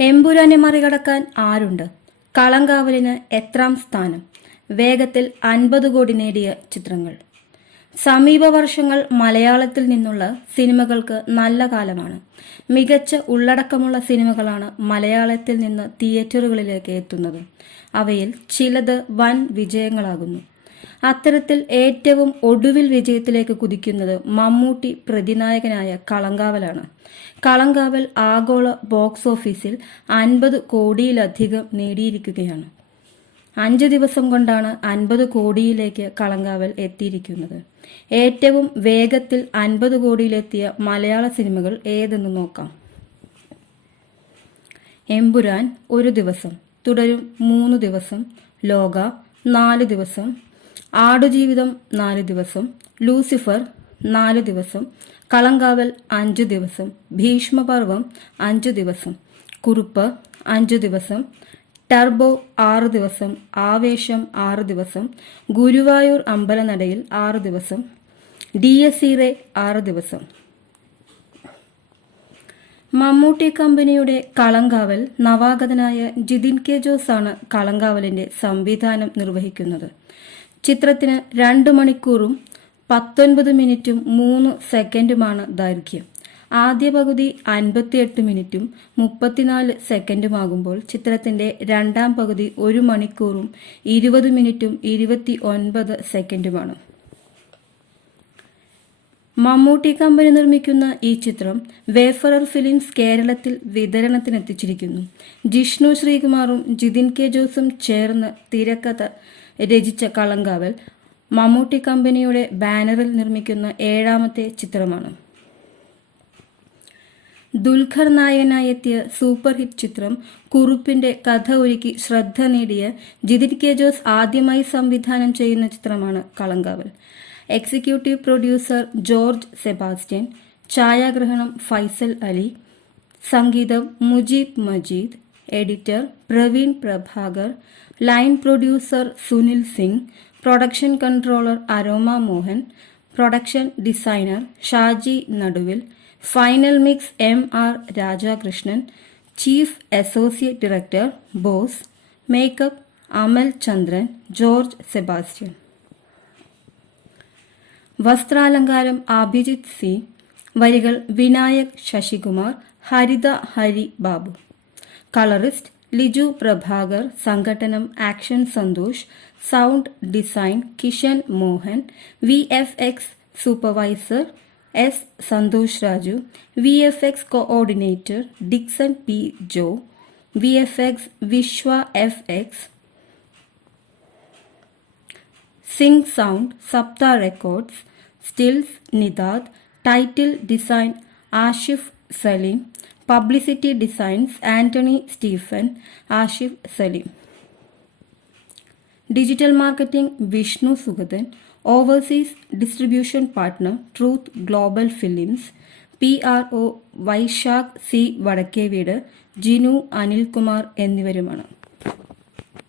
എമ്പുരാനെ മറികടക്കാൻ ആരുണ്ട്? കളങ്കാവലിന് എത്രാം സ്ഥാനം? വേഗത്തിൽ അൻപത് കോടി നേടിയ ചിത്രങ്ങൾ. സമീപ വർഷങ്ങൾ മലയാളത്തിൽ നിന്നുള്ള സിനിമകൾക്ക് നല്ല കാലമാണ്. മികച്ച ഉള്ളടക്കമുള്ള സിനിമകളാണ് മലയാളത്തിൽ നിന്ന് തിയേറ്ററുകളിലേക്ക് എത്തുന്നത്. അവയിൽ ചിലത് വൻ വിജയങ്ങളാകുന്നു. അത്തരത്തിൽ ഏറ്റവും ഒടുവിൽ വിജയത്തിലേക്ക് കുതിക്കുന്നത് മമ്മൂട്ടി പ്രതിനായകനായ കളങ്കാവലാണ്. കളങ്കാവൽ ആഗോള ബോക്സ് ഓഫീസിൽ അൻപത് കോടിയിലധികം നേടിയിരിക്കുകയാണ്. അഞ്ച് ദിവസം കൊണ്ടാണ് അൻപത് കോടിയിലേക്ക് കളങ്കാവൽ എത്തിയിരിക്കുന്നത്. ഏറ്റവും വേഗത്തിൽ അൻപത് കോടിയിലെത്തിയ മലയാള സിനിമകൾ ഏതെന്ന് നോക്കാം. എമ്പുരാൻ ഒരു ദിവസം തുടരും മൂന്ന് ദിവസം ലോക നാല് ദിവസം ആടുജീവിതം നാല് ദിവസം ലൂസിഫർ നാല് ദിവസം കളങ്കാവൽ അഞ്ചു ദിവസം ഭീഷ്മപർവം അഞ്ചു ദിവസം കുറുപ്പ് അഞ്ചു ദിവസം ടർബോ ആറ് ദിവസം ആവേശം ആറ് ദിവസം ഗുരുവായൂർ അമ്പലനടയിൽ ആറ് ദിവസം ഡി എസ് ഇറെ ആറ് ദിവസം. മമ്മൂട്ടി കമ്പനിയുടെ കളങ്കാവൽ നവാഗതനായ ജിതിൻ കെ ജോസ് ആണ് കളങ്കാവലിന്റെ സംവിധാനം നിർവഹിക്കുന്നത്. ചിത്രത്തിന് രണ്ട് മണിക്കൂറും പത്തൊൻപത് മിനിറ്റും മൂന്ന് സെക്കൻഡുമാണ് ദൈർഘ്യം. ആദ്യ പകുതി അൻപത്തിയെട്ട് മിനിറ്റും മുപ്പത്തിനാല് സെക്കൻഡുമാകുമ്പോൾ ചിത്രത്തിന്റെ രണ്ടാം പകുതി ഒരു മണിക്കൂറും ഇരുപത് മിനിറ്റും ഇരുപത്തി ഒൻപത് സെക്കൻഡുമാണ്. മമ്മൂട്ടി കമ്പനി നിർമ്മിക്കുന്ന ഈ ചിത്രം വേഫറർ ഫിലിംസ് കേരളത്തിൽ വിതരണത്തിനെത്തിച്ചിരിക്കുന്നു. ജിഷ്ണു ശ്രീകുമാറും ജിതിൻ കെ ജോസും ചേർന്ന് തിരക്കഥ രചിച്ച കളങ്കാവൽ മമ്മൂട്ടി കമ്പനിയുടെ ബാനറിൽ നിർമ്മിക്കുന്ന ഏഴാമത്തെ ചിത്രമാണ്. ദുൽഖർ നായകനായി എത്തിയ സൂപ്പർ ഹിറ്റ് ചിത്രം കുറുപ്പിന്റെ കഥ ഒരുക്കി ശ്രദ്ധ നേടിയ ജിതിൻ കെ ജോസ് ആദ്യമായി സംവിധാനം ചെയ്യുന്ന ചിത്രമാണ് Kalamkaval. Executive producer George Sebastian ഛായാഗ്രഹണം ഫൈസൽ അലി സംഗീതം Mujeeb Majeed editor Praveen Prabhakar line producer Sunil Singh production controller Aroma Mohan production designer Shaji Naduvil final mix M R Rajakrishnan chief associate director Bose makeup Amal Chandran George Sebastian. വസ്ത്രാലങ്കാരം Abhijith C വരികൾ Vinayak Sasikumar Haritha Hari Babu. Colourist Liju Prabhakar സംഘടനം action Santhosh sound design Kishan Mohan V F X supervisor S Santhosh Raju V F X coordinator Dixon P Jo V F X Vishwa F X sync sound Saptha records stills Nidad title design Ashif Saleem publicity designs Antony Stephen Ashif Saleem digital marketing Vishnu Sugathan overseas distribution partner Truth Global Films P R O Vaisakh C Vadakkeveed Jinu Anilkumar എന്നിവരുമാണ്.